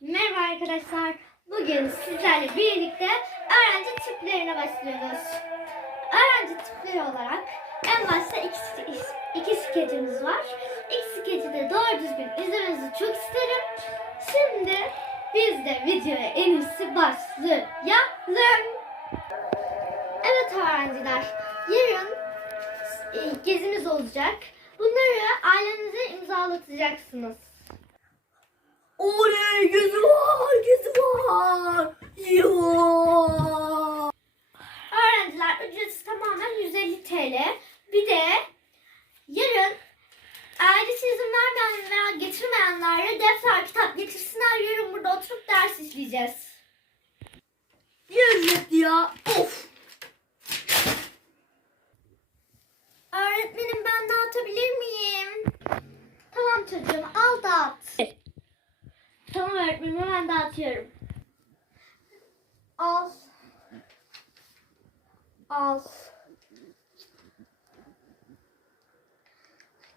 Merhaba arkadaşlar. Bugün sizlerle birlikte öğrenci tiplerine başlıyoruz. Öğrenci tipleri olarak en başta iki, iki skecimiz var. İlk skeci de doğru düzgün izlemenizi çok isterim. Şimdi biz de videoya en iyisi başlayalım. Evet öğrenciler, yarın gezimiz olacak. Bunları ailenize imzalatacaksınız. Gözü var gözü var. Ya. Öğrenciler ücreti tamamen 150 TL. Bir de yarın ailesi izin vermeyen veya getirmeyenlere defter kitap getirsinler. Yarın burada oturup ders işleyeceğiz. Yazık ya. Of. Öğretmenim ben dağıtabilir miyim? Tamam çocuğum al dağıt. Tamam öğretmenim hemen dağıtıyorum. Al. Al.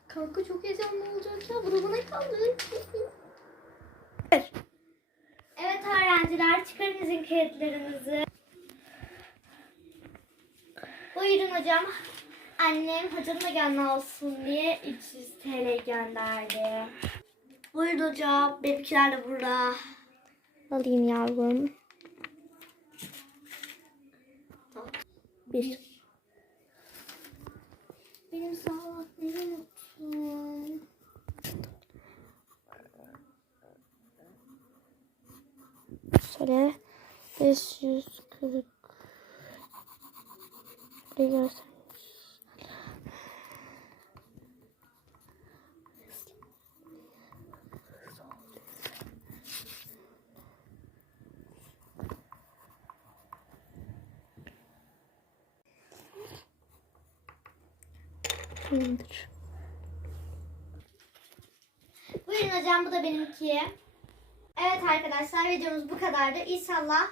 Kanka çok heyecanlı olacak ya. Bu da bana kaldı. Evet öğrenciler çıkarın izin kağıtlarınızı. Buyurun hocam. Annem hocanın da gönlü olsun diye 300 TL gönderdi. Buyurun hocam. Benimkiler de burada. Alayım yavrum. Bir. Benim sağlıkları unuttum. Şöyle 540 Buraya görsem. Tamamdır. Buyurun hocam bu da benimki. Evet arkadaşlar videomuz bu kadardı. İnşallah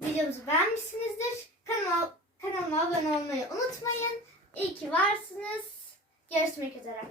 videomuzu beğenmişsinizdir. Kanala, kanalıma abone olmayı unutmayın. İyi ki varsınız. Görüşmek üzere.